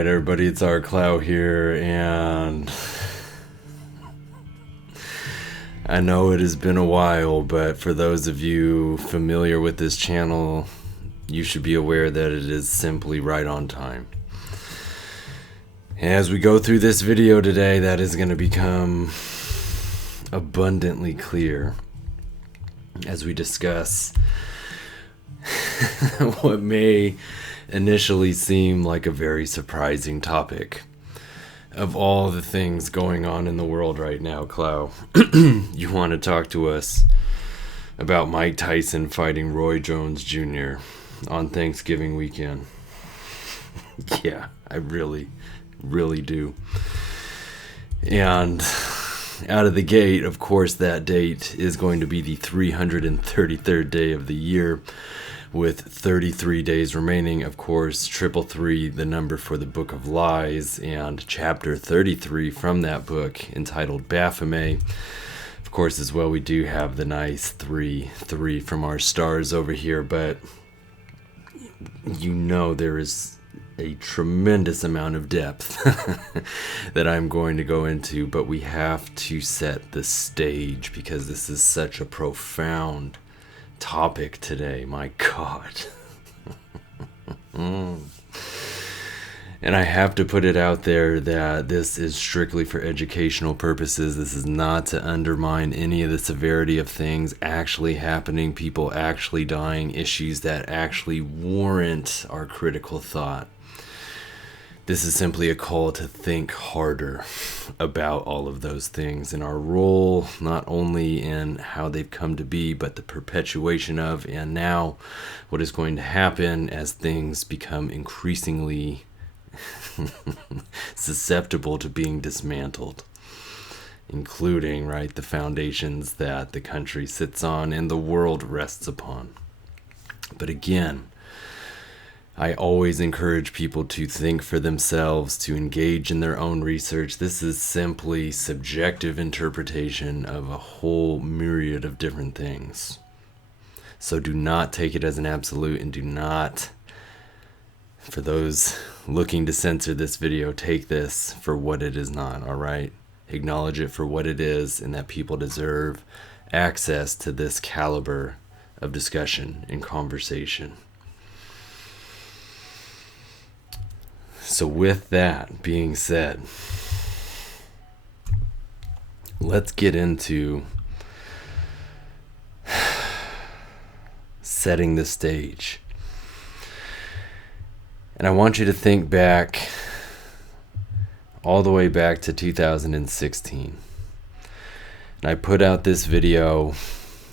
Alright everybody, it's our Clow here, and I know it has been a while, but for those of you familiar with this channel, you should be aware that it is simply right on time. As we go through this video today, that is going to become abundantly clear as we discuss what may initially seem like a very surprising topic. Of all the things going on in the world right now, Clow, you want to talk to us about Mike Tyson fighting Roy Jones Jr. on Thanksgiving weekend. Yeah, I really do. And out of the gate, of course, that date is going to be the 333rd day of the year, with 33 days remaining. Of course, 333, the number for the Book of Lies, and chapter 33 from that book entitled Baphomet. Of course, as well, we do have the nice 3-3 from our stars over here, but you know there is a tremendous amount of depth that I'm going to go into, but we have to set the stage because this is such a profound topic today. My God. And I have to put it out there that this is strictly for educational purposes. This is not to undermine any of the severity of things actually happening, people actually dying, issues that actually warrant our critical thought. This is simply a call to think harder about all of those things and our role, not only in how they've come to be, but the perpetuation of, and now what is going to happen as things become increasingly susceptible to being dismantled, including, right, the foundations that the country sits on and the world rests upon. But again, I always encourage people to think for themselves, to engage in their own research. This is simply subjective interpretation of a whole myriad of different things. So do not take it as an absolute, and do not, for those looking to censor this video, take this for what it is not, all right? Acknowledge it for what it is, and that people deserve access to this caliber of discussion and conversation. So with that being said, let's get into setting the stage. And I want you to think back all the way back to 2016. And I put out this video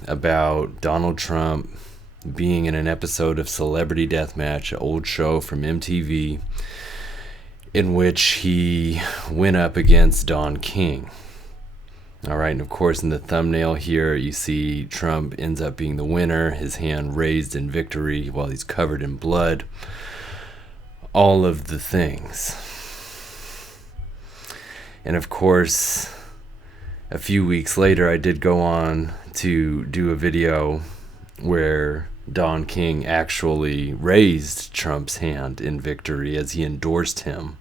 about Donald Trump being in an episode of Celebrity Deathmatch, an old show from MTV, in which he went up against Don King. All right, and of course in the thumbnail here you see Trump ends up being the winner, his hand raised in victory while he's covered in blood. All of the things. And of course, a few weeks later I did go on to do a video where Don King actually raised Trump's hand in victory as he endorsed him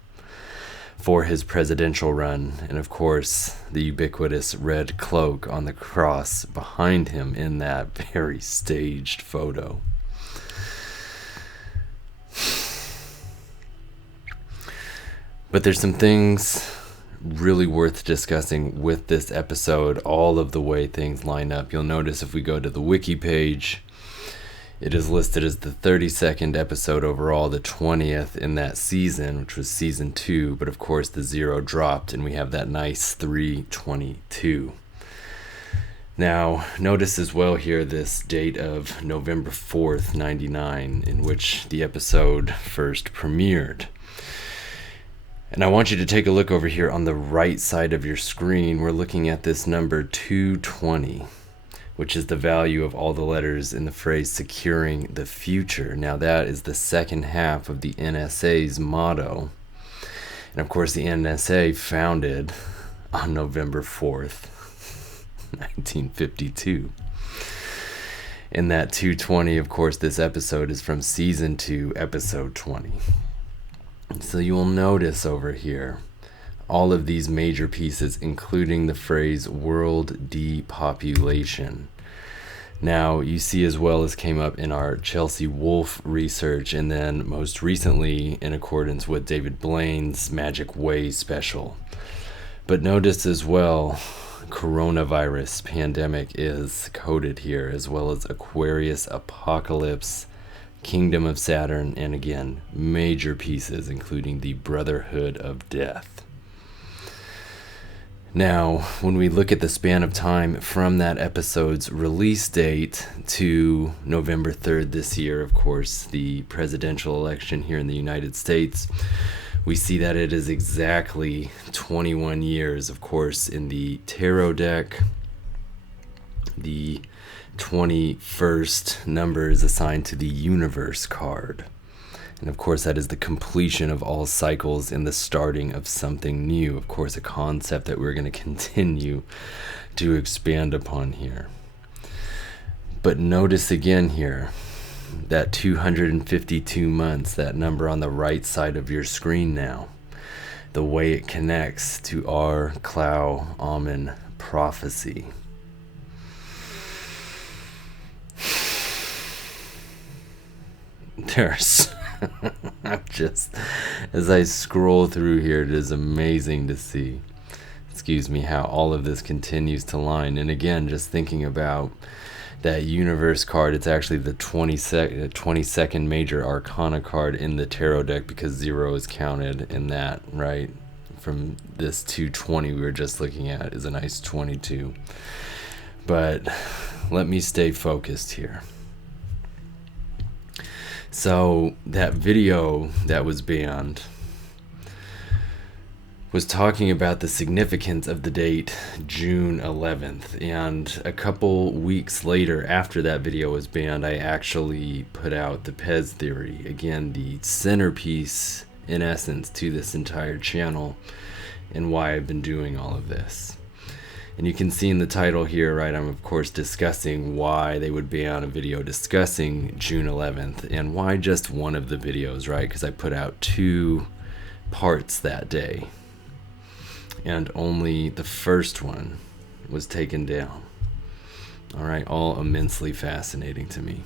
for his presidential run. And of course, the ubiquitous red cloak on the cross behind him in that very staged photo. But there's some things really worth discussing with this episode, all of the way things line up. You'll notice if we go to the wiki page, it is listed as the 32nd episode overall, the 20th in that season, which was season 2, but of course the 0 dropped and we have that nice 322. Now, notice as well here this date of November 4th, 99, in which the episode first premiered. And I want you to take a look over here on the right side of your screen. We're looking at this number 220. Which is the value of all the letters in the phrase securing the future. Now that is the second half of the NSA's motto. And of course the NSA founded on November 4th, 1952. In that 220, of course, this episode is from season 2, episode 20. So you will notice over here all of these major pieces, including the phrase world depopulation. Now, you see as well as came up in our Chelsea Wolfe research, and then most recently in accordance with David Blaine's Magic Way special. But notice as well, coronavirus pandemic is coded here, as well as Aquarius apocalypse, Kingdom of Saturn, and again, major pieces, including the Brotherhood of Death. Now, when we look at the span of time from that episode's release date to November 3rd this year, of course, the presidential election here in the United States, we see that it is exactly 21 years, of course, in the tarot deck. The 21st number is assigned to the Universe card. And of course, that is the completion of all cycles and the starting of something new. Of course, a concept that we're going to continue to expand upon here. But notice again here, that 252 months, that number on the right side of your screen now, the way it connects to our Clow Almond prophecy. There's I'm just, as I scroll through here, it is amazing to see, how all of this continues to line. And again, just thinking about that Universe card, it's actually the 22nd major arcana card in the tarot deck, because 0 is counted in that, right? From this 220 we were just looking at is a nice 22. But let me stay focused here. So that video that was banned was talking about the significance of the date June 11th, and a couple weeks later after that video was banned, I actually put out the Pez theory, again the centerpiece in essence to this entire channel and why I've been doing all of this. And you can see in the title here, right, I'm of course discussing why they would ban a video discussing June 11th, and why just one of the videos, right? Because I put out 2 parts that day, and only the first one was taken down. All right, all immensely fascinating to me.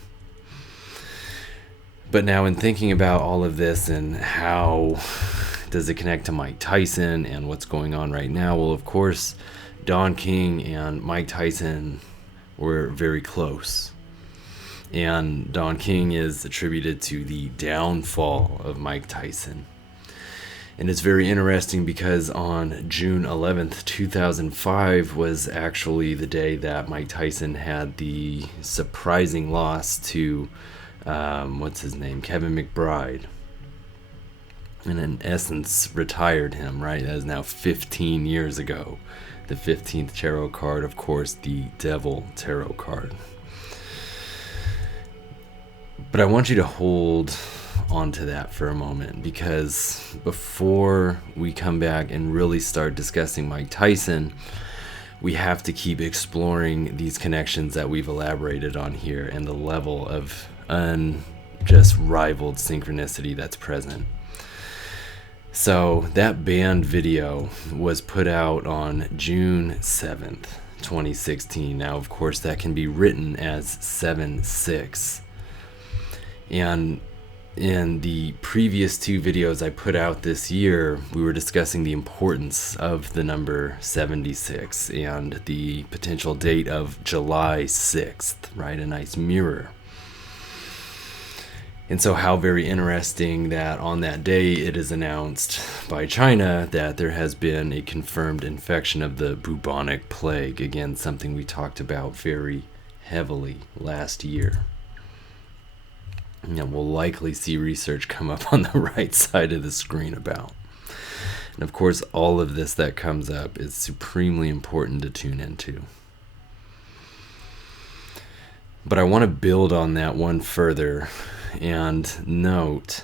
But now in thinking about all of this and how does it connect to Mike Tyson and what's going on right now, well, of course, Don King and Mike Tyson were very close. And Don King is attributed to the downfall of Mike Tyson. And it's very interesting because on June 11th, 2005 was actually the day that Mike Tyson had the surprising loss to, Kevin McBride. And in essence, retired him, right? That is now 15 years ago. The 15th tarot card, of course, the Devil tarot card. But I want you to hold onto that for a moment, because before we come back and really start discussing Mike Tyson, we have to keep exploring these connections that we've elaborated on here and the level of unjust rivaled synchronicity that's present. So that banned video was put out on June 7th, 2016. Now, of course, that can be written as 7/6. And in the previous 2 videos I put out this year, we were discussing the importance of the number 76 and the potential date of July 6th, right? A nice mirror. And so how very interesting that on that day it is announced by China that there has been a confirmed infection of the bubonic plague. Again, something we talked about very heavily last year. And we'll likely see research come up on the right side of the screen about. And of course, all of this that comes up is supremely important to tune into. But I want to build on that one further and note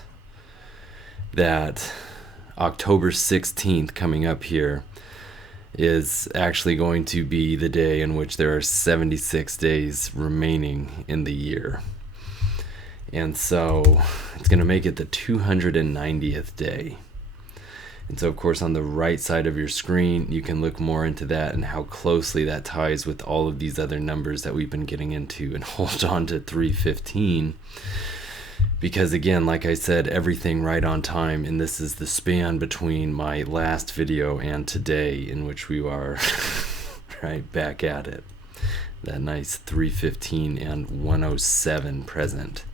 that October 16th coming up here is actually going to be the day in which there are 76 days remaining in the year. And so it's going to make it the 290th day. And so, of course, on the right side of your screen, you can look more into that and how closely that ties with all of these other numbers that we've been getting into, and hold on to 315. Because again, like I said, everything right on time, and this is the span between my last video and today, in which we are right back at it. That nice 315 and 107 present.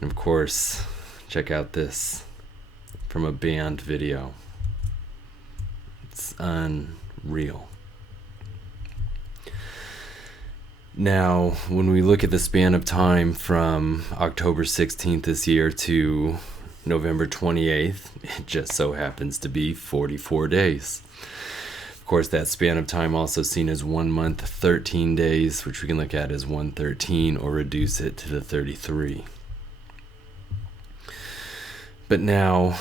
And of course, check out this from a band video. It's unreal. Now, when we look at the span of time from October 16th this year to November 28th, it just so happens to be 44 days. Of course, that span of time also seen as 1 month, 13 days, which we can look at as 113 or reduce it to the 33. But now,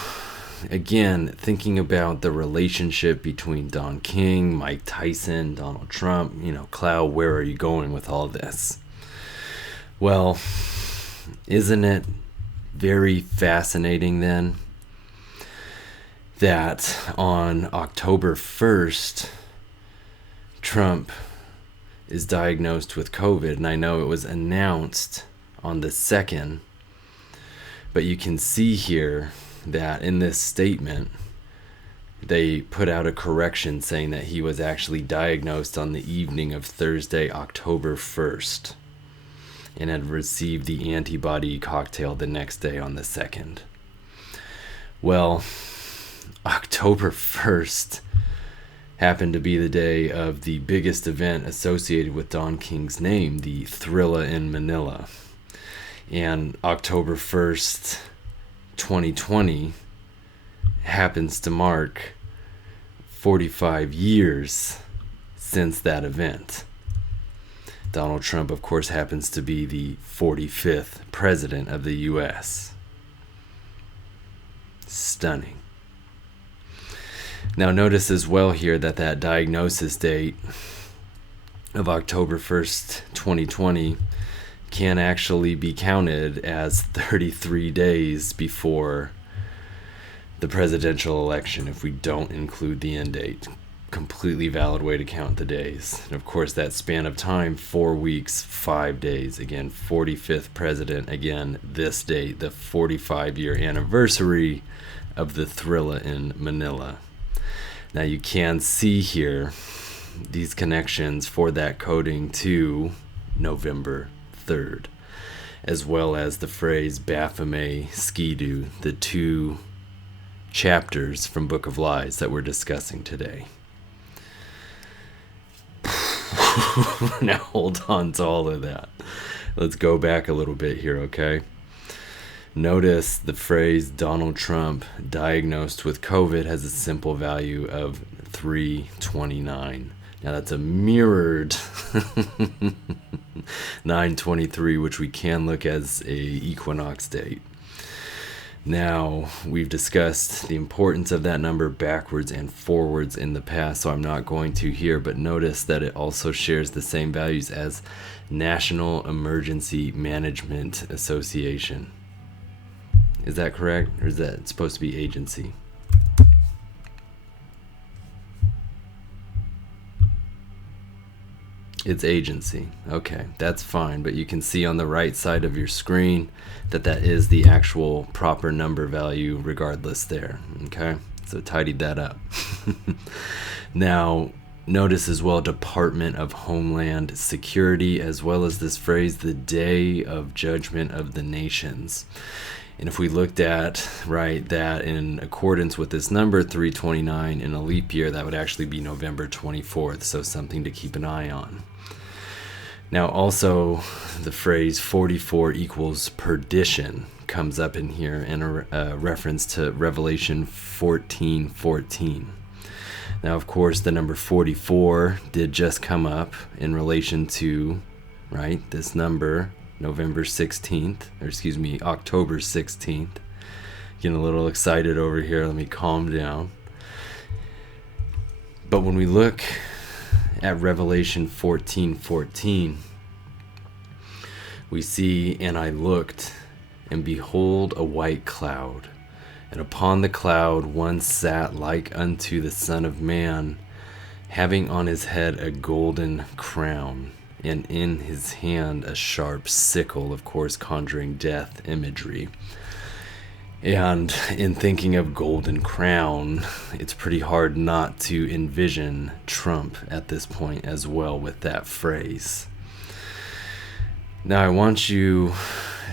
again, thinking about the relationship between Don King, Mike Tyson, Donald Trump, Cloud, where are you going with all this? Well, isn't it very fascinating then that on October 1st, Trump is diagnosed with COVID, and I know it was announced on the 2nd, but you can see here that in this statement, they put out a correction saying that he was actually diagnosed on the evening of Thursday, October 1st, and had received the antibody cocktail the next day on the 2nd. Well, October 1st happened to be the day of the biggest event associated with Don King's name, the Thrilla in Manila. And October 1st, 2020 happens to mark 45 years since that event. Donald Trump, of course, happens to be the 45th president of the U.S. Stunning. Now notice as well here that diagnosis date of October 1st, 2020 can actually be counted as 33 days before the presidential election if we don't include the end date. Completely valid way to count the days. And of course, that span of time, 4 weeks, 5 days. Again, 45th president. Again, this date, the 45-year anniversary of the Thrilla in Manila. Now you can see here these connections for that coding to November 3rd, as well as the phrase Baphomet Skidoo, the 2 chapters from Book of Lies that we're discussing today. Now hold on to all of that. Let's go back a little bit here, okay? Notice the phrase Donald Trump diagnosed with COVID has a simple value of 329. Now that's a mirrored 923, which we can look as a equinox date. Now, we've discussed the importance of that number backwards and forwards in the past, so I'm not going to here, but notice that it also shares the same values as National Emergency Management Association. Is that correct? Or is that supposed to be agency? It's agency. Okay, that's fine. But you can see on the right side of your screen that is the actual proper number value regardless there. Okay, so tidied that up. Now, notice as well Department of Homeland Security, as well as this phrase, the Day of Judgment of the Nations. And if we looked at, that in accordance with this number, 329, in a leap year, that would actually be November 24th, so something to keep an eye on. Now also, the phrase 44 equals perdition comes up in here in a reference to Revelation 14:14. Now, of course, the number 44 did just come up in relation to, this number, October 16th. Getting a little excited over here. Let me calm down. But when we look at Revelation 14:14, we see, and I looked, and behold a white cloud, and upon the cloud one sat like unto the Son of Man, having on his head a golden crown, and in his hand a sharp sickle, of course conjuring death imagery. And in thinking of golden crown, it's pretty hard not to envision Trump at this point as well with that phrase. Now I want you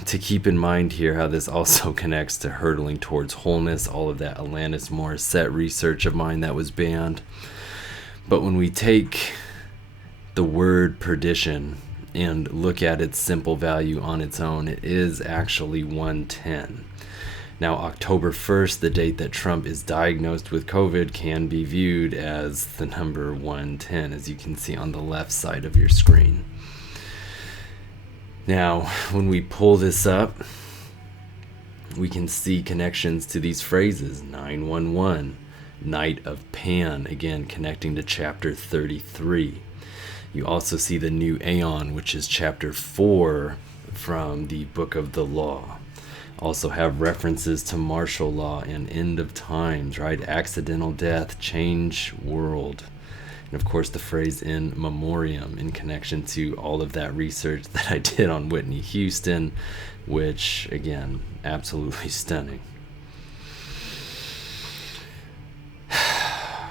to keep in mind here how this also connects to hurtling towards wholeness, all of that Alanis Morissette research of mine that was banned. But when we take the word perdition and look at its simple value on its own, it is actually 110. Now, October 1st, the date that Trump is diagnosed with COVID, can be viewed as the number 110, as you can see on the left side of your screen. Now, when we pull this up, we can see connections to these phrases. 911, Night of Pan, again connecting to chapter 33. You also see the new Aeon, which is chapter 4 from the Book of the Law. Also have references to martial law and end of times, right? Accidental death, change world. And of course the phrase in memoriam in connection to all of that research that I did on Whitney Houston, which again, absolutely stunning.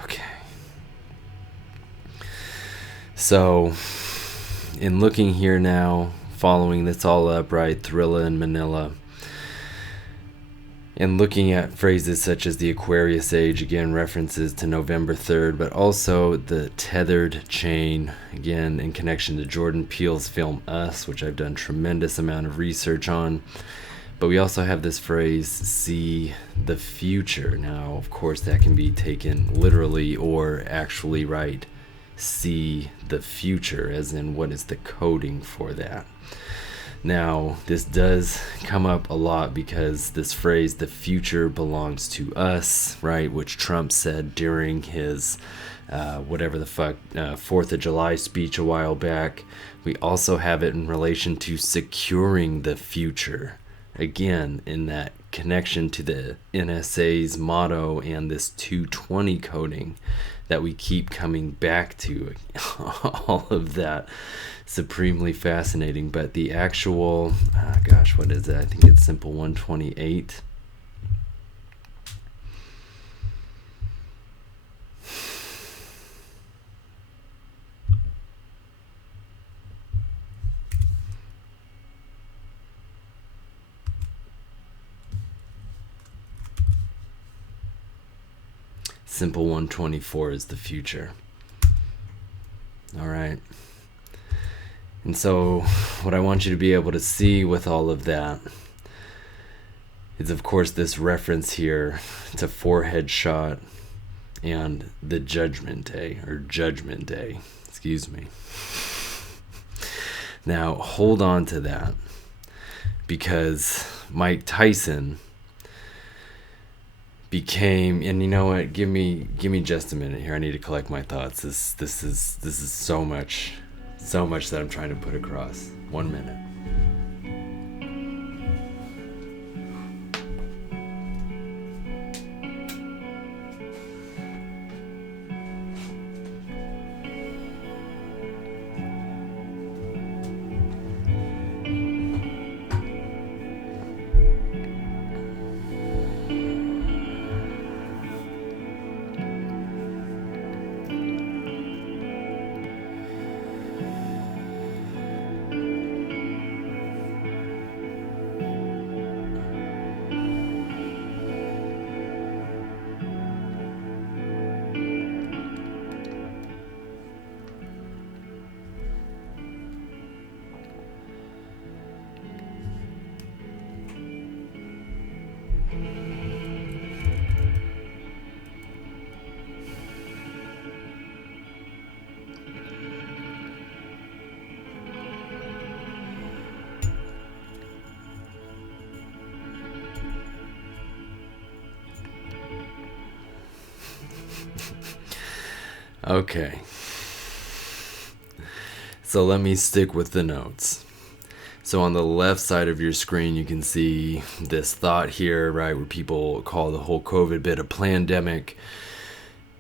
Okay. So in looking here now, following this all up, right? Thrilla and Manila. And looking at phrases such as the Aquarius Age, again, references to November 3rd, but also the tethered chain, again, in connection to Jordan Peele's film Us, which I've done tremendous amount of research on. But we also have this phrase, see the future. Now, of course, that can be taken literally or actually, right, see the future, as in what is the coding for that. Now, this does come up a lot because this phrase, the future belongs to us, right, which Trump said during his 4th of July speech a while back. We also have it in relation to securing the future. Again, in that connection to the NSA's motto and this 220 coding that we keep coming back to. All of that supremely fascinating. But the actual, what is it? I think it's simple 128. Simple 124 is the future. All right. And so what I want you to be able to see with all of that is, of course, this reference here to forehead shot and the Judgment Day, excuse me. Now, hold on to that, because Mike Tyson became, and you know what, give me just a minute here. I need to collect my thoughts. This is so much that I'm trying to put across. 1 minute. Okay. So let me stick with the notes. So on the left side of your screen, you can see this thought here, right, where people call the whole COVID bit a pandemic.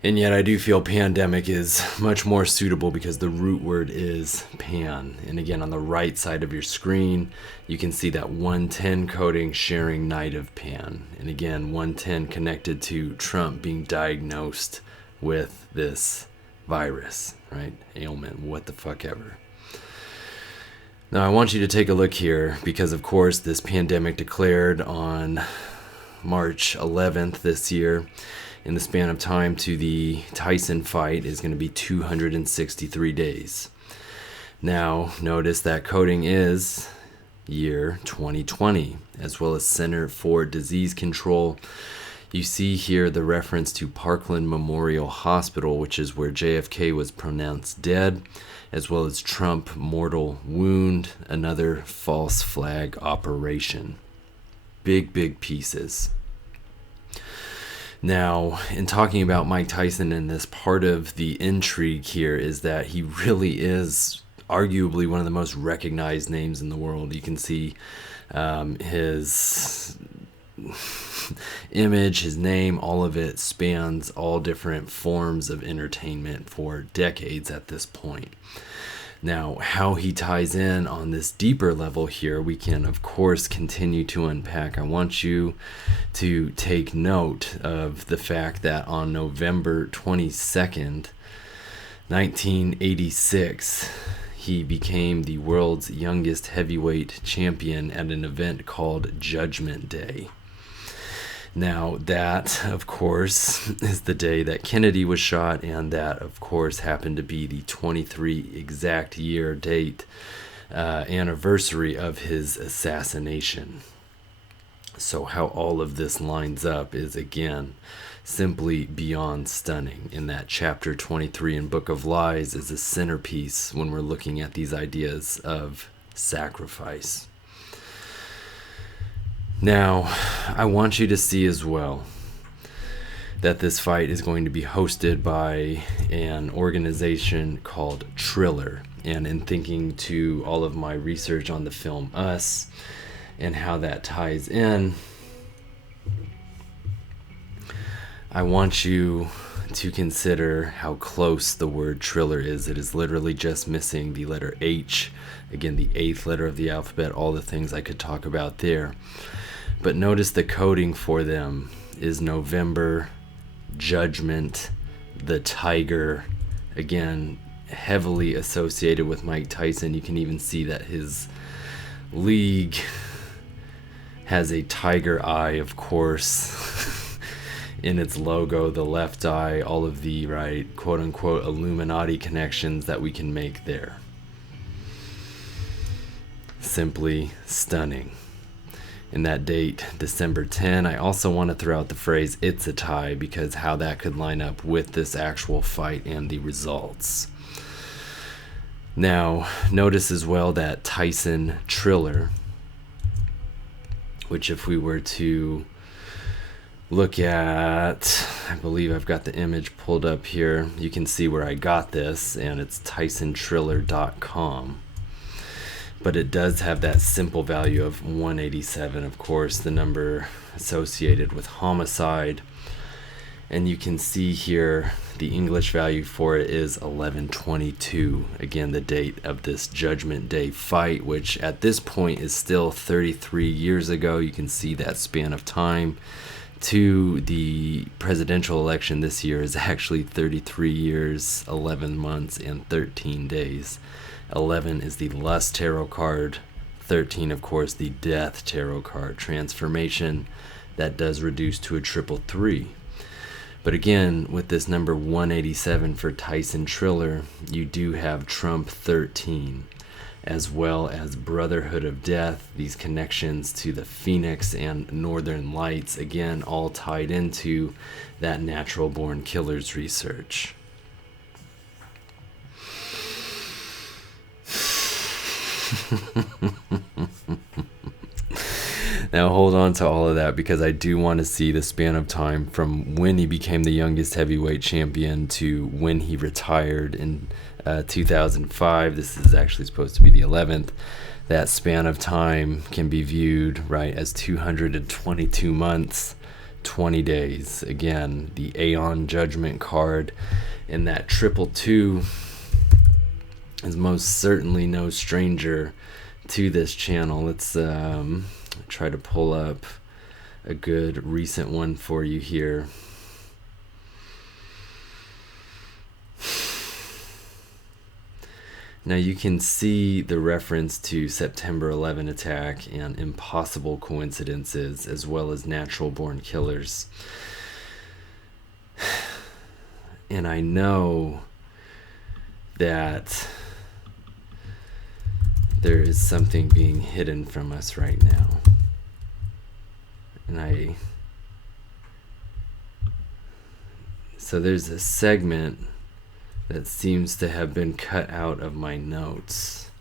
And yet I do feel pandemic is much more suitable because the root word is pan. And again, on the right side of your screen, you can see that 110 coding sharing Night of Pan. And again, 110 connected to Trump being diagnosed with this virus, right? Ailment, what the fuck ever. Now, I want you to take a look here because, of course, this pandemic declared on March 11th this year. In the span of time to the Tyson fight is going to be 263 days. Now, notice that coding is year 2020, as well as Center for Disease Control. You see here the reference to Parkland Memorial Hospital, which is where JFK was pronounced dead, as well as Trump mortal wound, another false flag operation. Big pieces. Now, in talking about Mike Tyson and this, part of the intrigue here is that he really is arguably one of the most recognized names in the world. You can see his image, his name, all of it spans all different forms of entertainment for decades at this point. Now, how he ties in on this deeper level here, we can, of course, continue to unpack. I want you to take note of the fact that on November 22nd, 1986, he became the world's youngest heavyweight champion at an event called Judgment Day. Now, that, of course, is the day that Kennedy was shot, and that, of course, happened to be the 23 exact year date anniversary of his assassination. So how all of this lines up is, again, simply beyond stunning. In that chapter 23 in Book of Lies is a centerpiece when we're looking at these ideas of sacrifice. Now, I want you to see as well that this fight is going to be hosted by an organization called Triller. And in thinking to all of my research on the film Us and how that ties in, I want you to consider how close the word Triller is. It is literally just missing the letter H. Again, the 8th letter of the alphabet, all the things I could talk about there. But notice the coding for them is November, Judgment, the Tiger. Again, heavily associated with Mike Tyson. You can even see that his league has a tiger eye, of course, in its logo, the left eye, all of the, right, quote-unquote Illuminati connections that we can make there. Simply stunning. In that date, December 10, I also want to throw out the phrase, it's a tie, because how that could line up with this actual fight and the results. Now, notice as well that Tyson Triller, which if we were to look at, I believe I've got the image pulled up here, you can see where I got this, and it's tysontriller.com. But it does have that simple value of 187, of course, the number associated with homicide. And you can see here the English value for it is 1122. Again, the date of this Judgment Day fight, which at this point is still 33 years ago. You can see that span of time to the presidential election this year is actually 33 years, 11 months, and 13 days. 11 is the Lust Tarot card. 13, of course, the Death Tarot card. Transformation, that does reduce to a 333. But again, with this number 187 for Tyson Triller, you do have Trump 13, as well as Brotherhood of Death, these connections to the Phoenix and Northern Lights, again, all tied into that natural born killers research. Now hold on to all of that, because I do want to see the span of time from when he became the youngest heavyweight champion to when he retired in 2005. This is actually supposed to be the 11th. that span of time can be viewed, right, as 222 months, 20 days. Again, the Aeon Judgment card, and that 222 is most certainly no stranger to this channel. Let's try to pull up a good recent one for you here. Now you can see the reference to September 11 attack and impossible coincidences, as well as natural born killers. And I know that there is something being hidden from us right now. And so there's a segment that seems to have been cut out of my notes.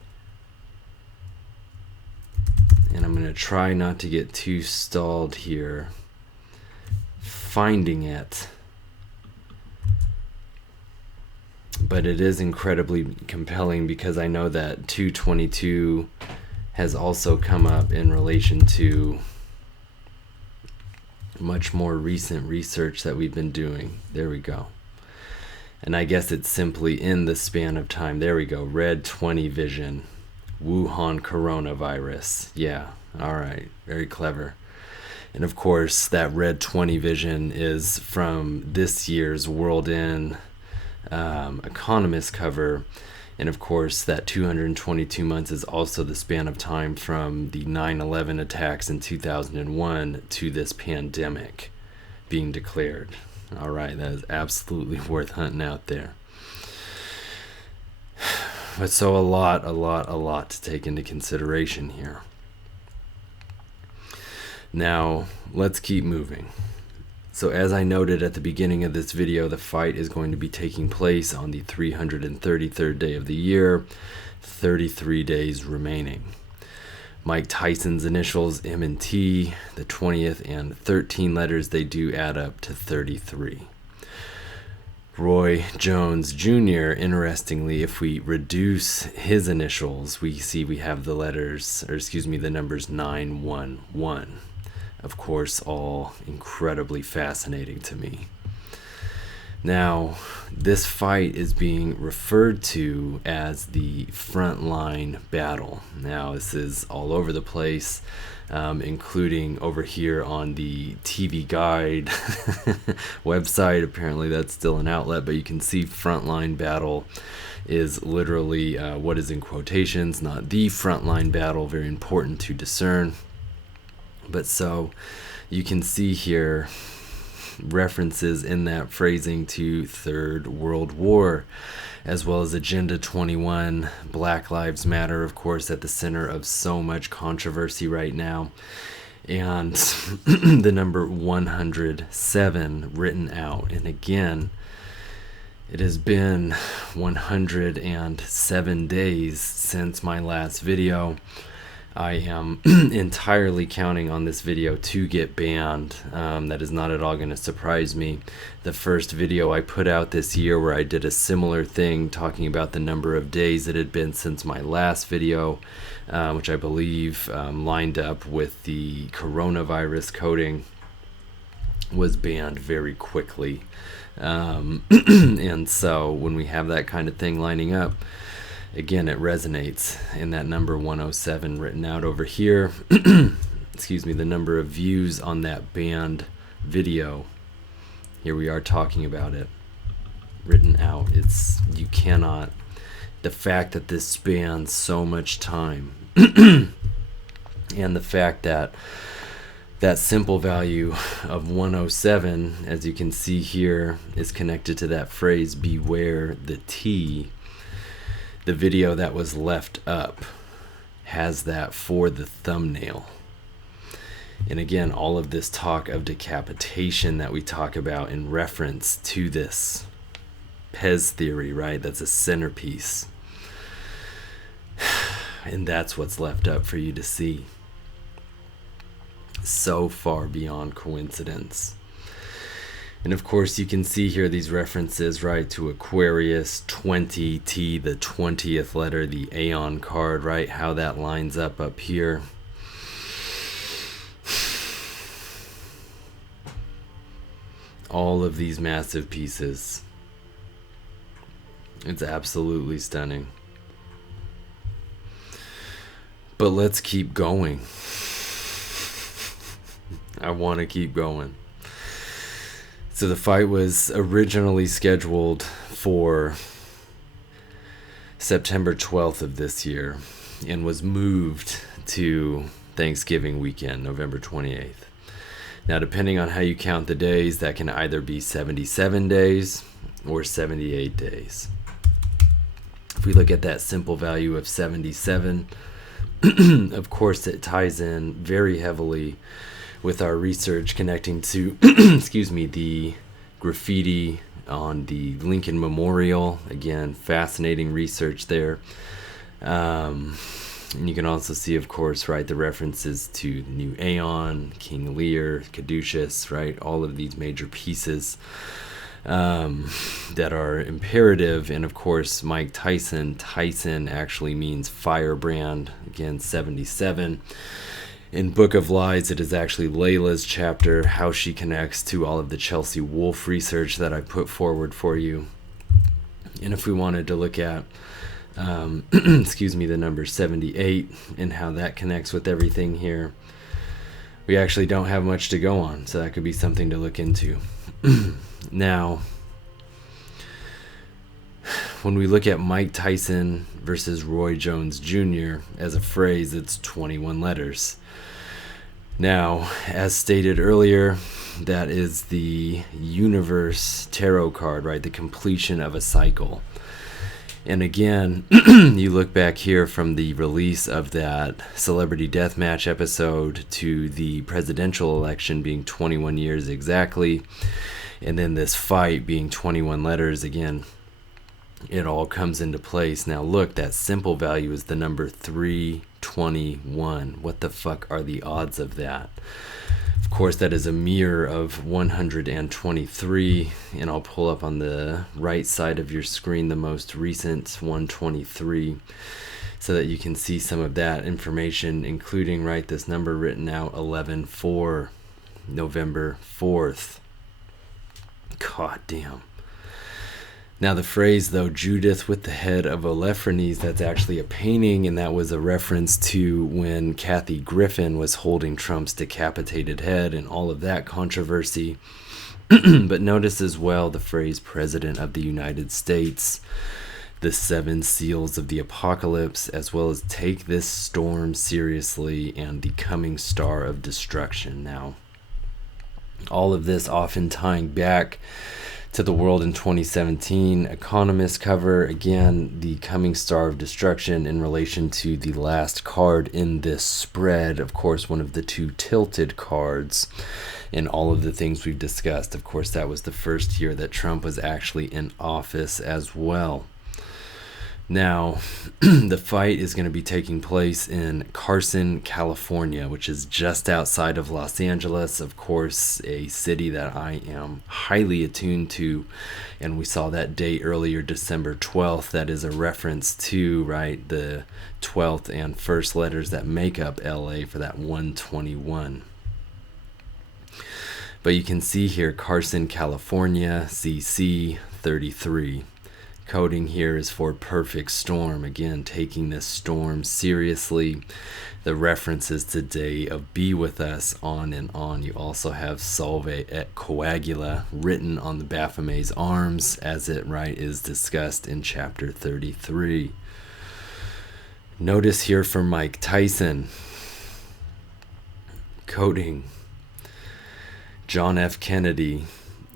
And I'm going to try not to get too stalled here finding it. But it is incredibly compelling because I know that 222 has also come up in relation to much more recent research that we've been doing. There we go. And I guess it's simply in the span of time. There we go. Red 20 vision. Wuhan coronavirus. Yeah. All right. Very clever. And of course, that red 20 vision is from this year's World In Economist cover. And of course, that 222 months is also the span of time from the 9/11 attacks in 2001 to this pandemic being declared. All right, that is absolutely worth hunting out there. But so a lot to take into consideration here. Now, let's keep moving. So as I noted at the beginning of this video, the fight is going to be taking place on the 333rd day of the year, 33 days remaining. Mike Tyson's initials, M and T, the 20th and 13 letters, they do add up to 33. Roy Jones Jr., interestingly, if we reduce his initials, we see we have the numbers 911. Of course, all incredibly fascinating to me. Now, this fight is being referred to as the Frontline battle. Now, this is all over the place, including over here on the TV Guide website. Apparently, that's still an outlet, but you can see Frontline battle is literally what is in quotations, not the frontline battle. Very important to discern. But so you can see here references in that phrasing to Third World War, as well as Agenda 21, Black Lives Matter, of course, at the center of so much controversy right now, and the number 107 written out. And again, it has been 107 days since my last video. I am entirely counting on this video to get banned. That is not at all going to surprise me. The first video I put out this year where I did a similar thing talking about the number of days it had been since my last video, which I believe lined up with the coronavirus coding, was banned very quickly. And so when we have that kind of thing lining up, again, it resonates in that number 107 written out over here. Excuse me, the number of views on that banned video. Here we are talking about it written out. You cannot, the fact that this spans so much time and the fact that that simple value of 107, as you can see here, is connected to that phrase, beware the T. The video that was left up has that for the thumbnail. And again, all of this talk of decapitation that we talk about in reference to this Pez theory, right? That's a centerpiece. And that's what's left up for you to see. So far beyond coincidence. And of course, you can see here these references, right, to Aquarius 20T, the 20th letter, the Aeon card, right, how that lines up here. All of these massive pieces. It's absolutely stunning. But let's keep going. I want to keep going. So the fight was originally scheduled for September 12th of this year and was moved to Thanksgiving weekend, November 28th. Now, depending on how you count the days, that can either be 77 days or 78 days. If we look at that simple value of 77, of course, it ties in very heavily with our research connecting to, the graffiti on the Lincoln Memorial. Again, fascinating research there. And you can also see, of course, right, the references to New Aeon, King Lear, Caduceus, right, all of these major pieces that are imperative. And of course, Mike Tyson actually means firebrand. Again, 77. In Book of Lies, it is actually Layla's chapter, how she connects to all of the Chelsea Wolfe research that I put forward for you. And if we wanted to look at, the number 78 and how that connects with everything here, we actually don't have much to go on, so that could be something to look into. Now, when we look at Mike Tyson versus Roy Jones Jr. as a phrase, it's 21 letters. Now, as stated earlier, that is the universe tarot card, right? The completion of a cycle. And again, you look back here from the release of that Celebrity Deathmatch episode to the presidential election being 21 years exactly, and then this fight being 21 letters again. It all comes into place. Now look, that simple value is the number 321. What the fuck are the odds of that? Of course, that is a mirror of 123, and I'll pull up on the right side of your screen the most recent 123 so that you can see some of that information, including, right, this number written out, 11/4, November 4th. God damn. Now the phrase, though, Judith with the head of Olophanes, that's actually a painting, and that was a reference to when Kathy Griffin was holding Trump's decapitated head and all of that controversy. But notice as well the phrase President of the United States, the 7 seals of the apocalypse, as well as take this storm seriously and the coming star of destruction. Now, all of this often tying back to the world in 2017 Economist cover, again, the coming star of destruction in relation to the last card in this spread, of course, one of the 2 tilted cards in all of the things we've discussed. Of course, that was the first year that Trump was actually in office as well. Now, the fight is going to be taking place in Carson, California, which is just outside of Los Angeles, of course, a city that I am highly attuned to. And we saw that date earlier, December 12th. That is a reference to, right, the 12th and first letters that make up LA for that 121. But you can see here, Carson, California, CC 33. Coding here is for perfect storm. Again, taking this storm seriously. The references today of be with us, on and on. You also have Salve et Coagula written on the Baphomet's arms, as it, right, is discussed in chapter 33. Notice here for Mike Tyson. Coding John F. Kennedy,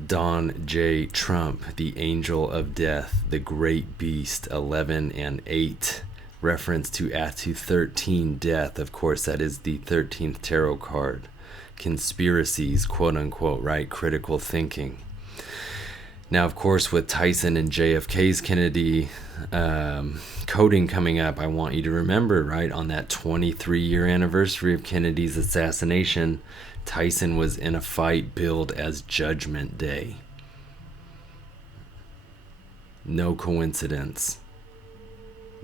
Don J. Trump, the angel of death, the great beast, 11 and 8. Reference to Atu 13, death. Of course, that is the 13th tarot card. Conspiracies, quote unquote, right? Critical thinking. Now, of course, with Tyson and JFK's Kennedy coding coming up, I want you to remember, right, on that 23-year anniversary of Kennedy's assassination, Tyson was in a fight billed as Judgment Day. No coincidence.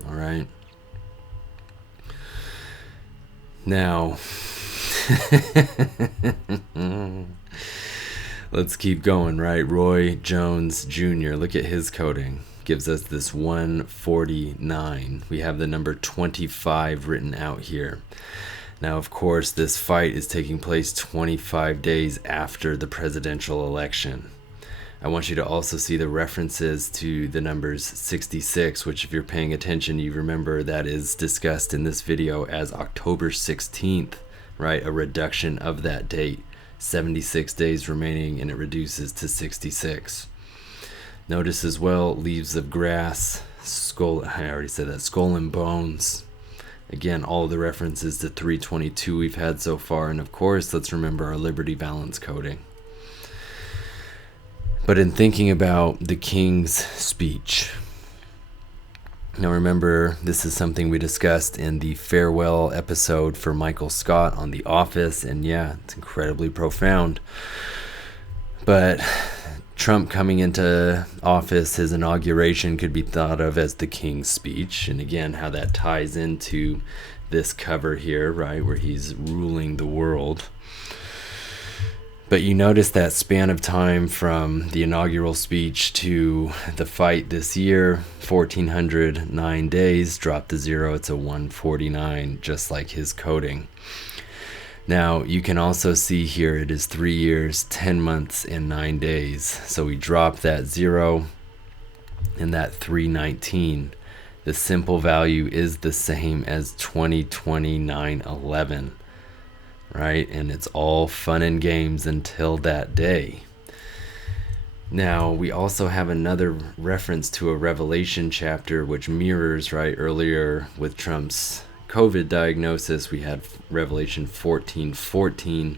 All right. Now, let's keep going, right? Roy Jones Jr., look at his coding. Gives us this 149. We have the number 25 written out here. Now, of course, this fight is taking place 25 days after the presidential election. I want you to also see the references to the numbers 66, which if you're paying attention, you remember that is discussed in this video as October 16th, right? A reduction of that date. 76 days remaining, and it reduces to 66. Notice as well, leaves of grass, skull, I already said that, skull and bones. Again, all of the references to 322 we've had so far, and of course, let's remember our Liberty Valance coding. But in thinking about the King's speech, now remember, this is something we discussed in the farewell episode for Michael Scott on The Office, and yeah, it's incredibly profound. But Trump coming into office, his inauguration could be thought of as the King's speech, and again, how that ties into this cover here, right, where he's ruling the world. But you notice that span of time from the inaugural speech to the fight this year, 1,409 days, drop the 0, it's a 149, just like his coding. Now, you can also see here it is 3 years, 10 months, and 9 days. So we drop that 0 and that 319. The simple value is the same as 2029/11. Right? And it's all fun and games until that day. Now, we also have another reference to a Revelation chapter which mirrors, right, earlier with Trump's COVID diagnosis, we had Revelation 14:14,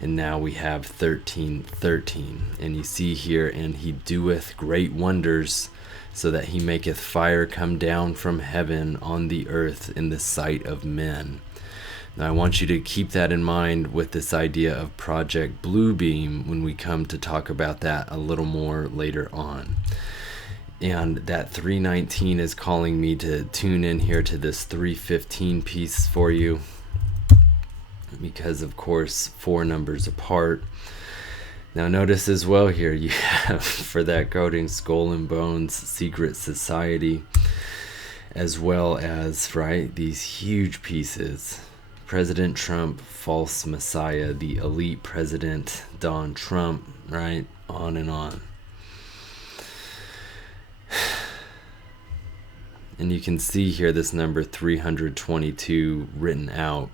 and now we have 13:13. And you see here, and he doeth great wonders, so that he maketh fire come down from heaven on the earth in the sight of men. Now, I want you to keep that in mind with this idea of Project Bluebeam when we come to talk about that a little more later on. And that 319 is calling me to tune in here to this 315 piece for you, because of course 4 numbers apart. Now notice as well here you have for that coding Skull and Bones Secret Society, as well as, right, these huge pieces. President Trump, false messiah, the elite president, Don Trump, right? On and on. And you can see here this number 322 written out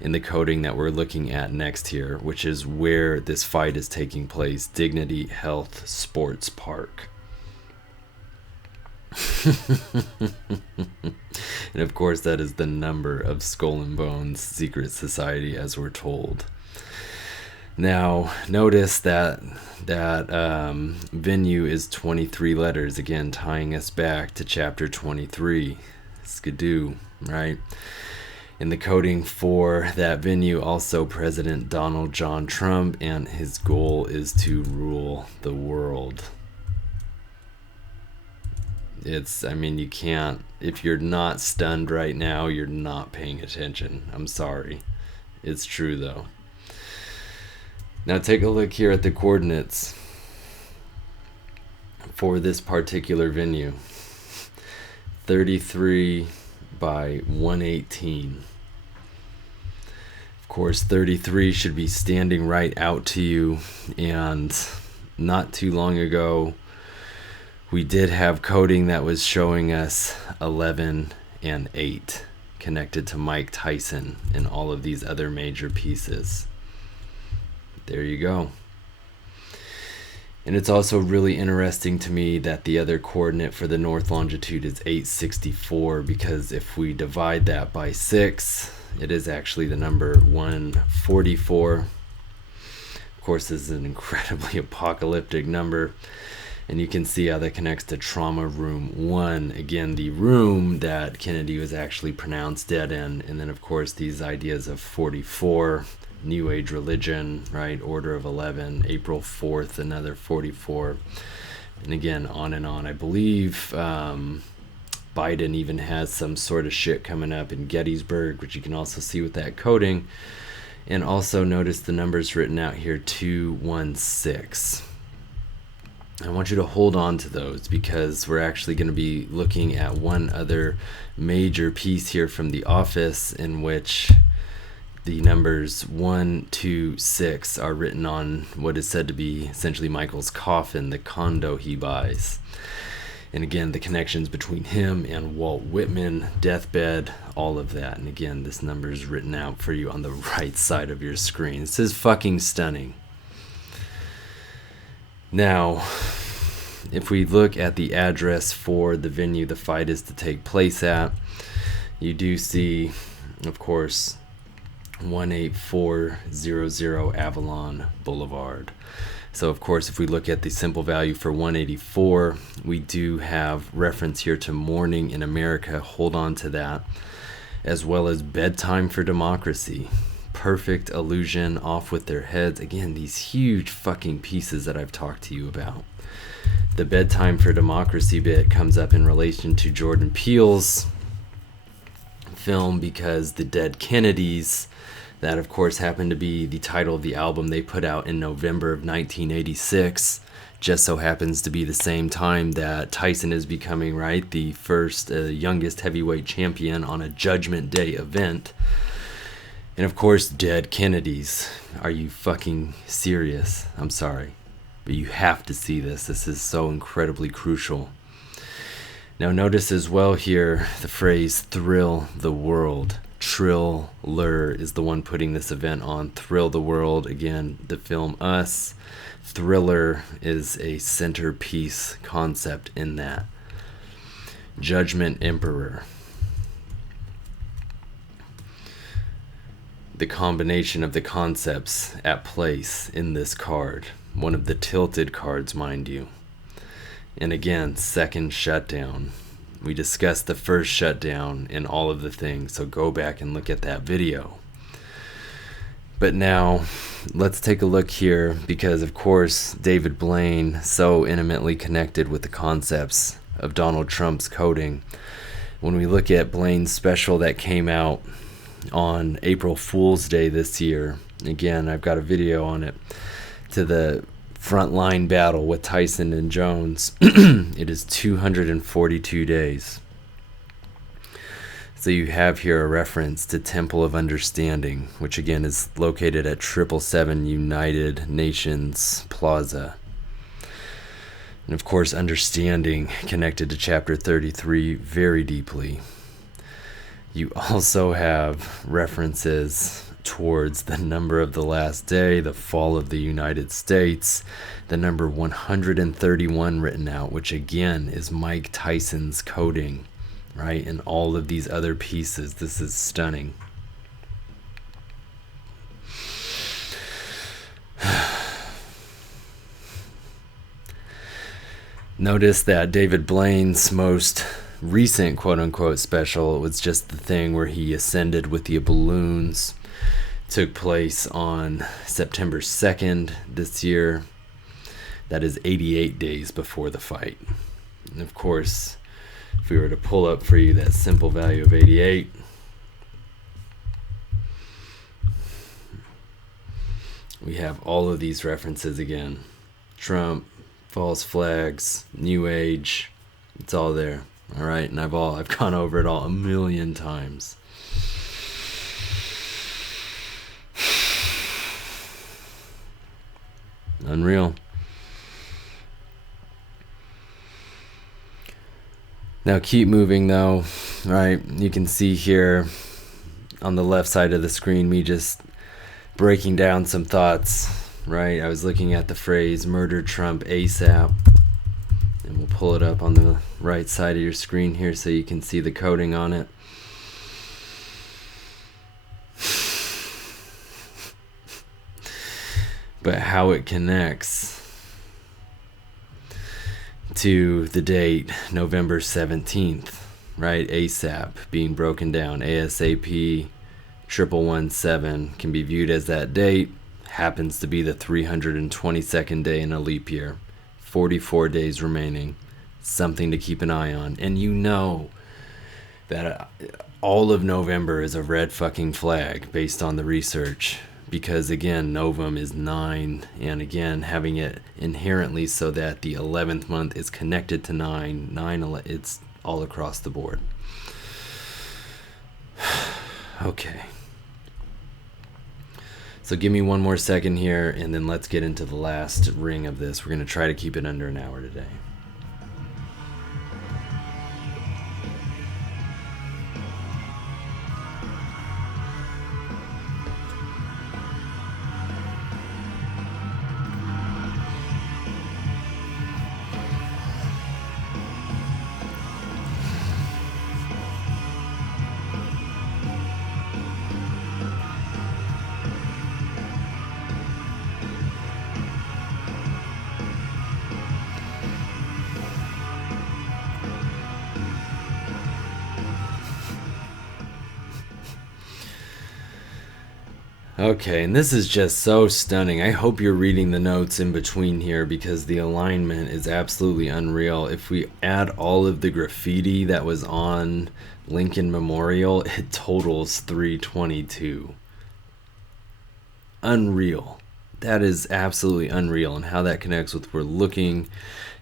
in the coding that we're looking at next here, which is where this fight is taking place, Dignity Health Sports Park. And of course that is the number of Skull and Bones Secret Society, as we're told. Now notice that venue is 23 letters, again tying us back to chapter 23, skidoo, right? In the coding for that venue, also President Donald John Trump, and his goal is to rule the world. I mean, you can't, if you're not stunned right now, you're not paying attention. I'm sorry. It's true though. Now take a look here at the coordinates for this particular venue. 33 by 118. Of course, 33 should be standing right out to you, and not too long ago, we did have coding that was showing us 11 and 8 connected to Mike Tyson and all of these other major pieces. There you go. And it's also really interesting to me that the other coordinate for the north longitude is 864, because if we divide that by 6, it is actually the number 144. Of course, this is an incredibly apocalyptic number. And you can see how that connects to trauma room 1. Again, the room that Kennedy was actually pronounced dead in. And then, of course, these ideas of 44, New Age religion, right? Order of 11, April 4th, another 44. And again, on and on. I believe Biden even has some sort of shit coming up in Gettysburg, which you can also see with that coding. And also notice the numbers written out here, 216. I want you to hold on to those because we're actually going to be looking at one other major piece here from The Office in which the numbers 1, 2, 6 are written on what is said to be essentially Michael's coffin, the condo he buys. And again, the connections between him and Walt Whitman, deathbed, all of that. And again, this number is written out for you on the right side of your screen. This is fucking stunning. Now, if we look at the address for the venue the fight is to take place at, you do see, of course, 18400 Avalon Boulevard. So, of course, if we look at the simple value for 184, we do have reference here to Morning in America. Hold on to that. As well as Bedtime for Democracy. Perfect Illusion, Off with Their Heads. Again, these huge fucking pieces that I've talked to you about. The Bedtime for Democracy bit comes up in relation to Jordan Peele's film because The Dead Kennedys, that of course happened to be the title of the album they put out in November of 1986, just so happens to be the same time that Tyson is becoming, right, the first youngest heavyweight champion on a Judgment Day event. And of course, Dead Kennedys. Are you fucking serious? I'm sorry, but you have to see this. This is so incredibly crucial. Now notice as well here the phrase thrill the world. Triller is the one putting this event on. Thrill the World, again, the film Us. Thriller is a centerpiece concept in that. Judgment Emperor. The combination of the concepts at place in this card. One of the tilted cards, mind you. And again, second shutdown. We discussed the first shutdown and all of the things, so go back and look at that video. But now, let's take a look here because, of course, David Blaine, so intimately connected with the concepts of Donald Trump's coding. When we look at Blaine's special that came out on April Fool's Day this year, again, I've got a video on it, to the Frontline battle with Tyson and Jones. It is 242 days. So you have here a reference to Temple of Understanding, which again is located at 777 United Nations Plaza. And of course, understanding connected to chapter 33 very deeply. You also have references towards the number of the last day, the fall of the United States, the number 131 written out, which again is Mike Tyson's coding, right? And all of these other pieces. This is stunning. Notice that David Blaine's most recent quote-unquote special was just the thing where he ascended with the balloons. Took place on September 2nd this year. That is 88 days before the fight. And of course, if we were to pull up for you that simple value of 88, we have all of these references again. Trump, false flags, New Age, it's all there. All right, and I've gone over it all a million times. Unreal. Now keep moving though, right? You can see here on the left side of the screen me just breaking down some thoughts, right? I was looking at the phrase murder Trump ASAP, and we'll pull it up on the right side of your screen here so you can see the coding on it. But how it connects. to the date November 17th, right? ASAP being broken down. ASAP 1117 can be viewed as that date. Happens to be the 322nd day in a leap year. 44 days remaining. Something to keep an eye on. And you know that all of November is a red fucking flag based on the research. Because again, Novum is 9, and again, having it inherently so that the 11th month is connected to 9, it's all across the board. Okay. So give me one more second here, and then let's get into the last ring of this. We're going to try to keep it under an hour today. Okay, and this is just so stunning. I hope you're reading the notes in between here because the alignment is absolutely unreal. If we add all of the graffiti that was on Lincoln Memorial, it totals 322. Unreal. That is absolutely unreal, and how that connects with we're looking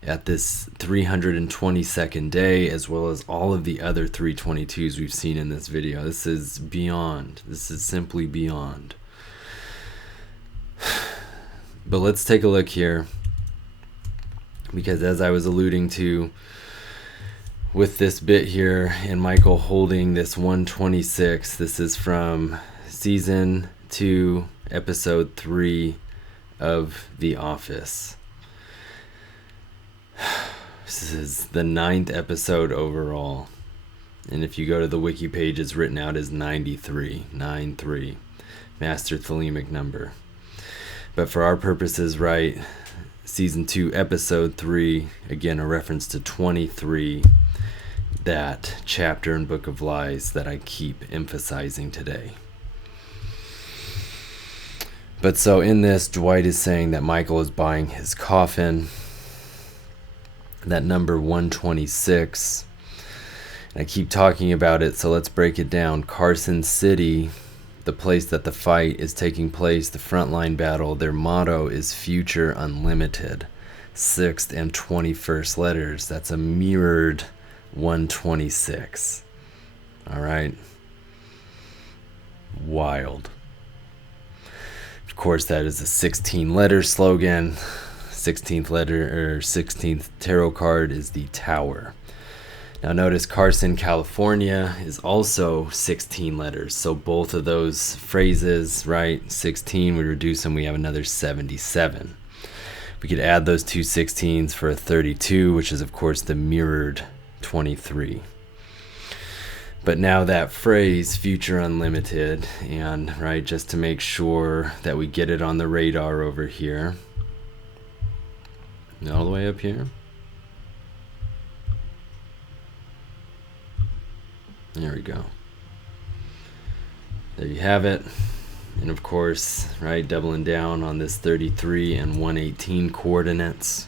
at this 322nd day as well as all of the other 322s we've seen in this video. This is beyond. This is simply beyond. But let's take a look here, because as I was alluding to with this bit here and Michael holding this 126, this is from season 2 episode 3 of The Office. This is the 9th episode overall, and if you go to the wiki page, it's written out as 93, 93, master thelemic number. But for our purposes, right, season 2, episode 3, again, a reference to 23, that chapter in Book of Lies that I keep emphasizing today. But so in this, Dwight is saying that Michael is buying his coffin, that number 126. And I keep talking about it, so let's break it down. Carson City, the place that the fight is taking place, the Frontline battle, their motto is Future Unlimited. 6th and 21st letters. That's a mirrored 126. All right. Wild. Of course, that is a 16-letter slogan. 16th letter, or 16th tarot card is the Tower. Now notice Carson, California is also 16 letters. So both of those phrases, right? 16, we reduce them, we have another 77. We could add those two 16s for a 32, which is of course the mirrored 23. But now that phrase, Future Unlimited, and right, just to make sure that we get it on the radar over here. All the way up here. There we go. There you have it. And of course, right, doubling down on this 33 and 118 coordinates.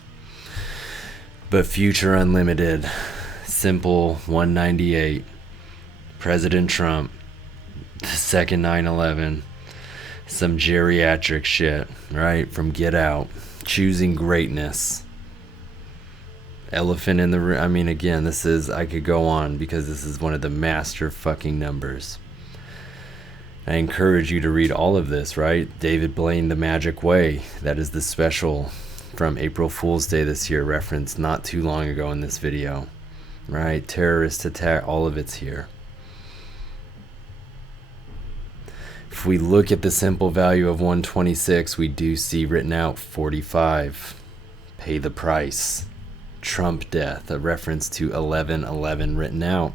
But Future Unlimited, simple 198, President Trump, the second 9/11, some geriatric shit, right, from Get Out, choosing greatness. Elephant in the room. I mean, again, this is, I could go on because this is one of the master fucking numbers. I encourage you to read all of this, right? David Blaine, The Magic Way. That is the special from April Fool's Day this year, referenced not too long ago in this video. Right? Terrorist attack, all of it's here. If we look at the simple value of 126, we do see written out 45. Pay the price. Trump death, a reference to 11/11 written out.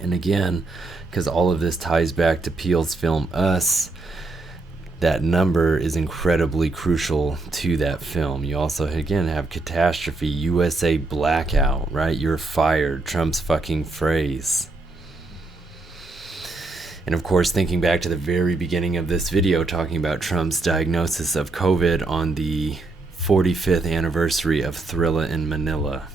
And again, because all of this ties back to Peele's film Us, that number is incredibly crucial to that film. You also, again, have catastrophe, USA blackout, right? You're fired, Trump's fucking phrase. And of course, thinking back to the very beginning of this video, talking about Trump's diagnosis of COVID on the 45th anniversary of Thrilla in Manila,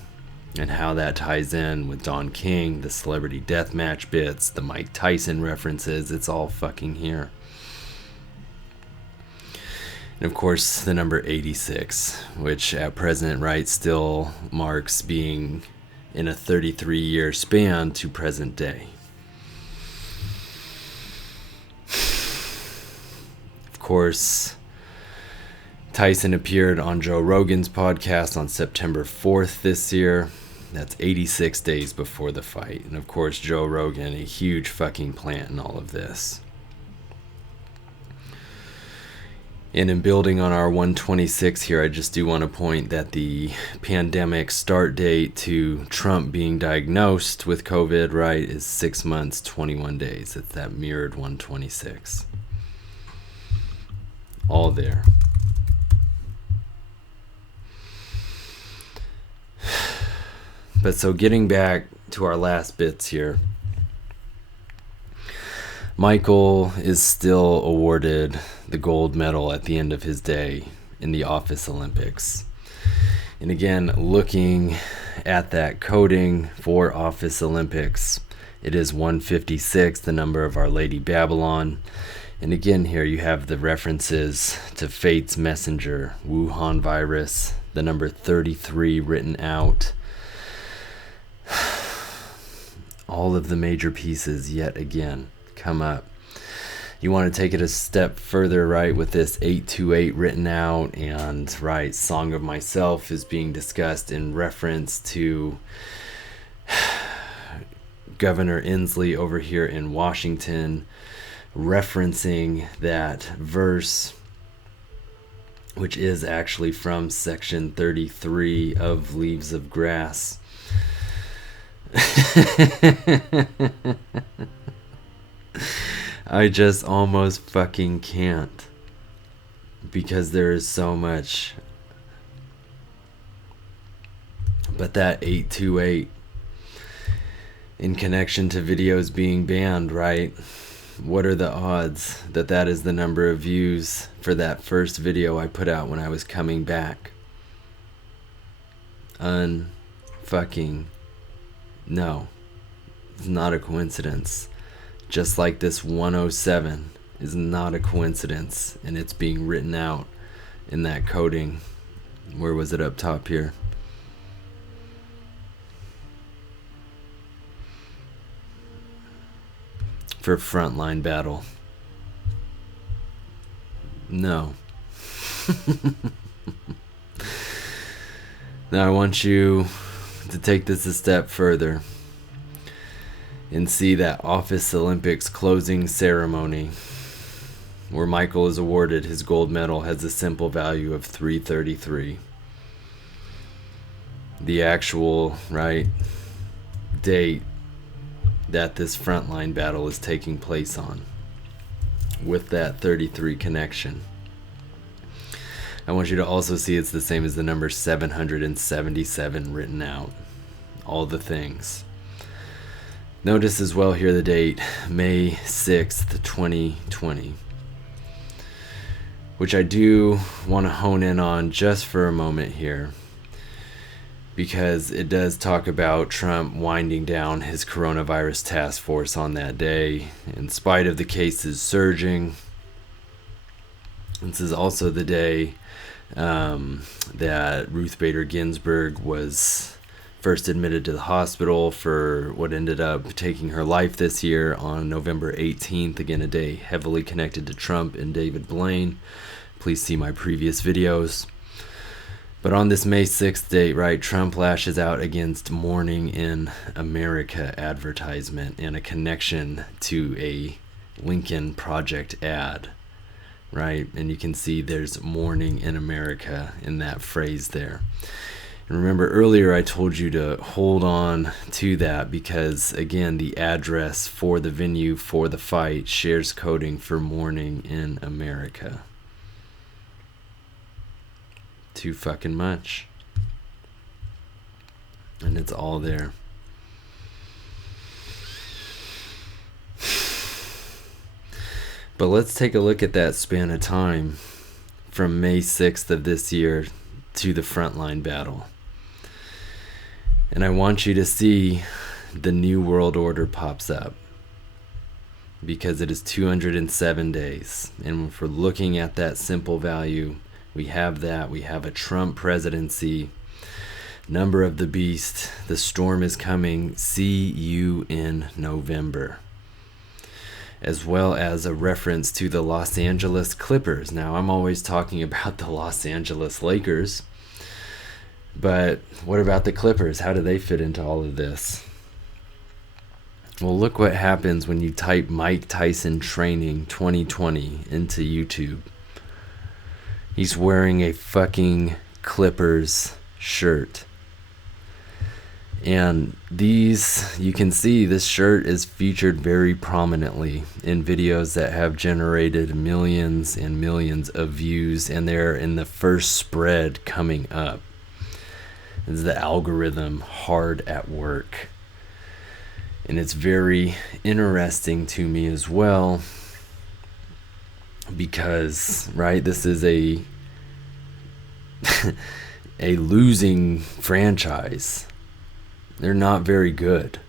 and how that ties in with Don King, the celebrity deathmatch bits, the Mike Tyson references, it's all fucking here. And of course, the number 86, which at present, right, still marks being in a 33-year span to present day. Of course, Tyson appeared on Joe Rogan's podcast on September 4th this year. That's 86 days before the fight. And of course, Joe Rogan, a huge fucking plant in all of this. And in building on our 126 here, I just do want to point that the pandemic start date to Trump being diagnosed with COVID, right, is 6 months, 21 days. It's that mirrored 126. All there. But so getting back to our last bits here, Michael is still awarded the gold medal at the end of his day in the Office Olympics. And again, looking at that coding for Office Olympics, it is 156, the number of Our Lady Babylon. And again, here you have the references to Fate's Messenger, Wuhan virus, the number 33 written out. All of the major pieces yet again come up. You want to take it a step further, right, with this 828 written out, and right, Song of Myself is being discussed in reference to Governor Inslee over here in Washington, referencing that verse, which is actually from section 33 of Leaves of Grass. I just almost fucking can't, because there is so much. But that 828 in connection to videos being banned, right? What are the odds that that is the number of views for that first video I put out when I was coming back? Unfucking no. It's not a coincidence. Just like this 107 is not a coincidence, and it's being written out in that coding. Where was it up top here? For Frontline battle. No. Now I want you to take this a step further and see that Office Olympics closing ceremony where Michael is awarded his gold medal has a simple value of 333. The actual, right, date that this Frontline battle is taking place on, with that 33 connection. I want you to also see it's the same as the number 777 written out. All the things. Notice as well here the date, May 6th, 2020. Which I do want to hone in on just for a moment here, because it does talk about Trump winding down his coronavirus task force on that day, in spite of the cases surging. This is also the day that Ruth Bader Ginsburg was first admitted to the hospital for what ended up taking her life this year on November 18th. Again, a day heavily connected to Trump and David Blaine. Please see my previous videos. But on this May 6th date, right, Trump lashes out against Morning in America advertisement and a connection to a Lincoln Project ad, right? And you can see there's Morning in America in that phrase there. And remember earlier I told you to hold on to that because, again, the address for the venue for the fight shares coding for morning in America. Too fucking much. And it's all there. But let's take a look at that span of time from May 6th of this year to the Frontline battle. And I want you to see the New World Order pops up because it is 207 days. And if we're looking at that simple value, we have that. We have a Trump presidency, number of the beast, the storm is coming, see you in November. As well as a reference to the Los Angeles Clippers. Now, I'm always talking about the Los Angeles Lakers. But what about the Clippers? How do they fit into all of this? Well, look what happens when you type Mike Tyson training 2020 into YouTube. He's wearing a fucking Clippers shirt. And these, you can see this shirt is featured very prominently in videos that have generated millions and millions of views, and they're in the first spread coming up. Is the algorithm hard at work. And it's very interesting to me as well because, right, this is a a losing franchise. They're not very good.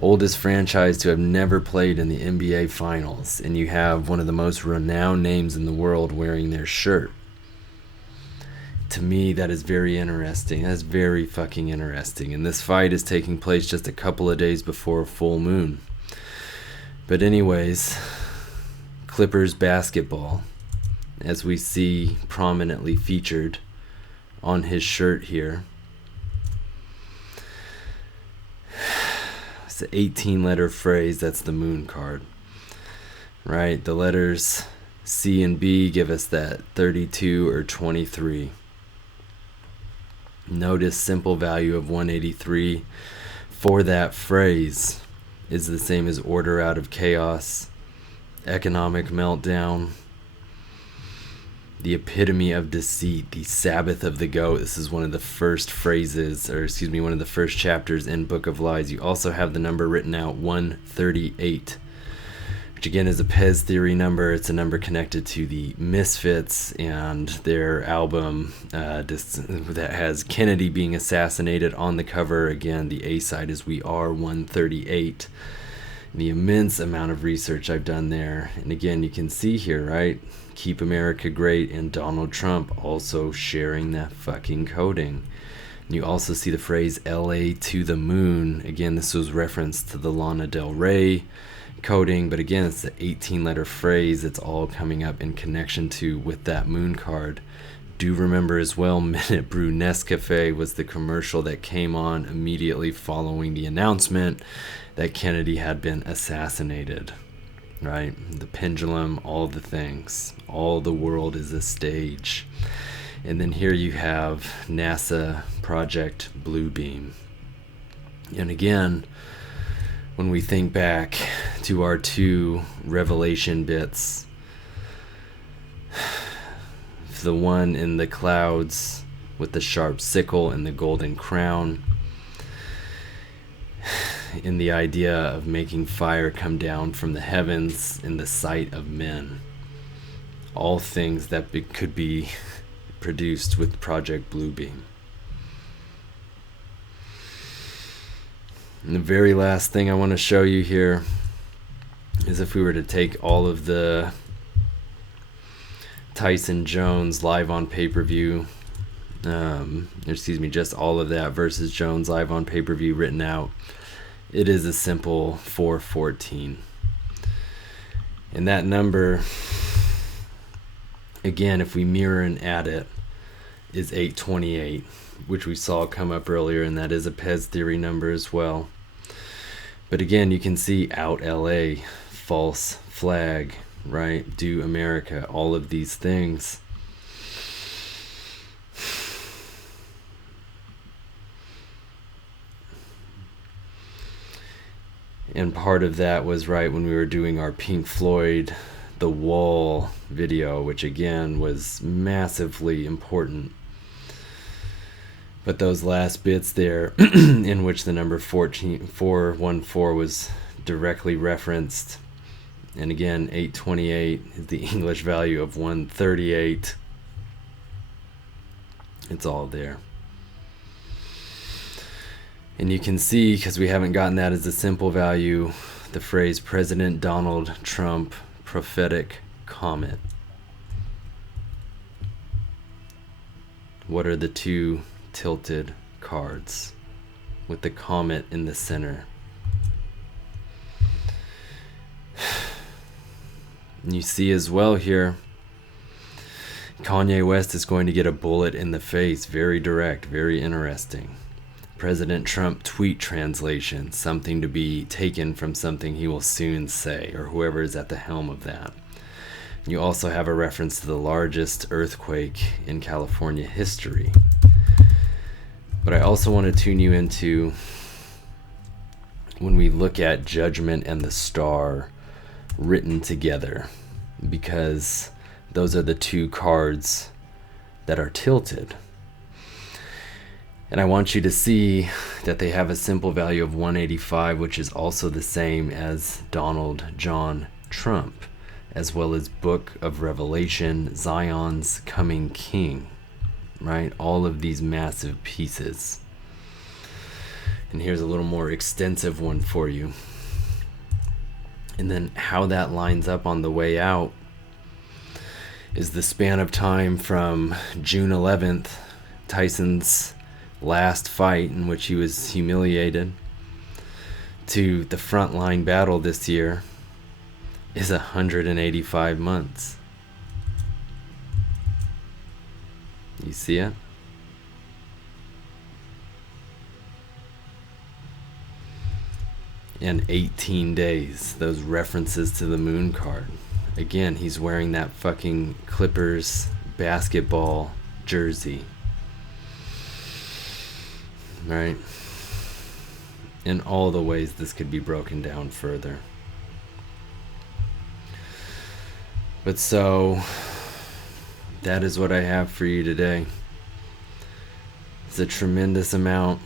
Oldest franchise to have never played in the NBA Finals, and you have one of the most renowned names in the world wearing their shirt. To me, that is very interesting. That's very fucking interesting. And this fight is taking place just a couple of days before a full moon. But anyways, Clippers basketball, as we see prominently featured on his shirt here. It's an 18-letter phrase. That's the moon card. Right? The letters C and B give us that 32 or 23. Notice simple value of 183 for that phrase is the same as order out of chaos, economic meltdown, the epitome of deceit, the Sabbath of the goat. This is one of the first phrases, one of the first chapters in Book of Lies. You also have the number written out, 138. Which again is a Pez theory number. It's a number connected to the Misfits and their album that has Kennedy being assassinated on the cover. Again, the A side is We Are 138. The immense amount of research I've done there. And again, you can see here, right? Keep America Great and Donald Trump also sharing that fucking coding. And you also see the phrase LA to the moon. Again, this was reference to the Lana Del Rey coding, but again, it's the 18-letter phrase. It's all coming up in connection to with that moon card. Do remember as well, Minute Brew Nescafe was the commercial that came on immediately following the announcement that Kennedy had been assassinated. Right? The pendulum, all the things. All the world is a stage. And then here you have NASA Project Bluebeam. And again, when we think back to our two revelation bits, the one in the clouds with the sharp sickle and the golden crown, in the idea of making fire come down from the heavens in the sight of men. All things that could be produced with Project Bluebeam. And the very last thing I want to show you here is if we were to take all of the Tyson Jones live on pay-per-view, just all of that versus Jones live on pay-per-view written out, it is a simple 414. And that number, again, if we mirror and add it, is 828, which we saw come up earlier, and that is a Pez theory number as well. But again, you can see out LA, false flag, right? Do America, all of these things. And part of that was right when we were doing our Pink Floyd The Wall video, which again was massively important. But those last bits there, in which the number 414 was directly referenced, and again 828 is the English value of 138. It's all there. And you can see, because we haven't gotten that as a simple value, the phrase President Donald Trump prophetic comment. What are the two tilted cards with the comet in the center? And you see as well here, Kanye West is going to get a bullet in the face. Very direct, very interesting. President Trump tweet translation, something to be taken from something he will soon say, or whoever is at the helm of that. You also have a reference to the largest earthquake in California history. But I also want to tune you into, when we look at Judgment and the Star written together, because those are the two cards that are tilted. And I want you to see that they have a simple value of 185, which is also the same as Donald John Trump, as well as Book of Revelation, Zion's Coming King, right? All of these massive pieces. And here's a little more extensive one for you. And then how that lines up on the way out is the span of time from June 11th, Tyson's last fight in which he was humiliated, to the Frontline battle this year, is 185 months. You see it? And 18 days, those references to the moon card. Again, he's wearing that fucking Clippers basketball jersey. Right? In all the ways this could be broken down further. But so, that is what I have for you today. It's a tremendous amount.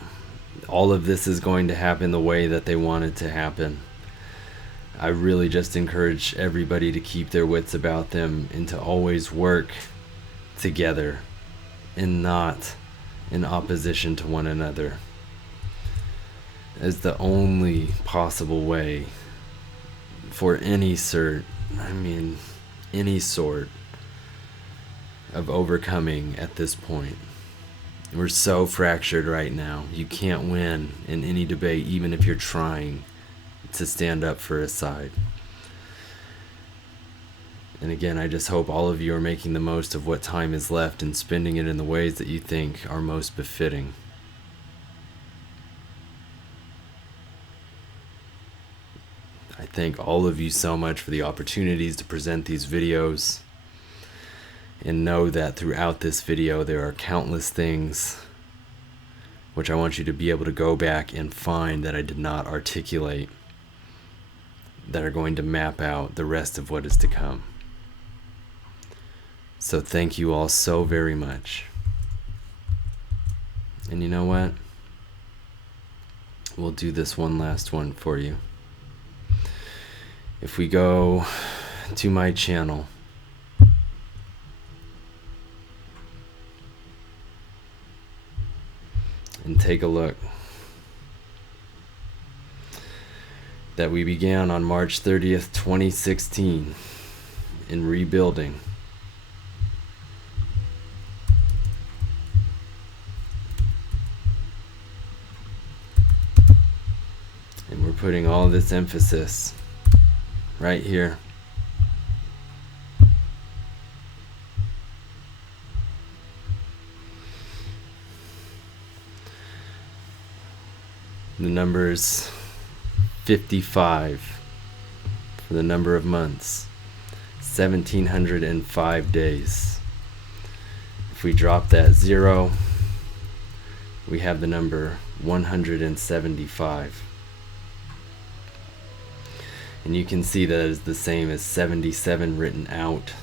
All of this is going to happen the way that they want it to happen. I really just encourage everybody to keep their wits about them and to always work together and not in opposition to one another, as the only possible way for any sort of overcoming at this point. We're so fractured right now. You can't win in any debate, even if you're trying to stand up for a side. And again, I just hope all of you are making the most of what time is left and spending it in the ways that you think are most befitting. I thank all of you so much for the opportunities to present these videos, and know that throughout this video there are countless things which I want you to be able to go back and find that I did not articulate, that are going to map out the rest of what is to come. So thank you all so very much. And you know what? We'll do this one last one for you. If we go to my channel, and take a look, that we began on March 30th, 2016 in rebuilding. And we're putting all this emphasis right here. The number is 55 for the number of months, 1,705 days. If we drop that 0, we have the number 175. And you can see that is the same as 77 written out,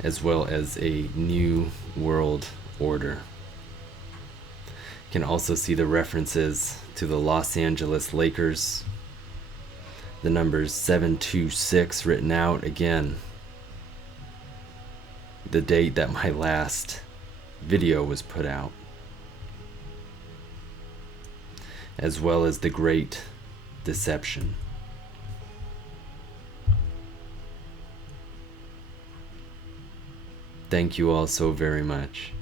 as well as a new world order. You can also see the references to the Los Angeles Lakers. The numbers 726 written out again. The date that my last video was put out. As well as the Great Deception. Thank you all so very much.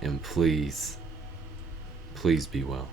And please, please be well.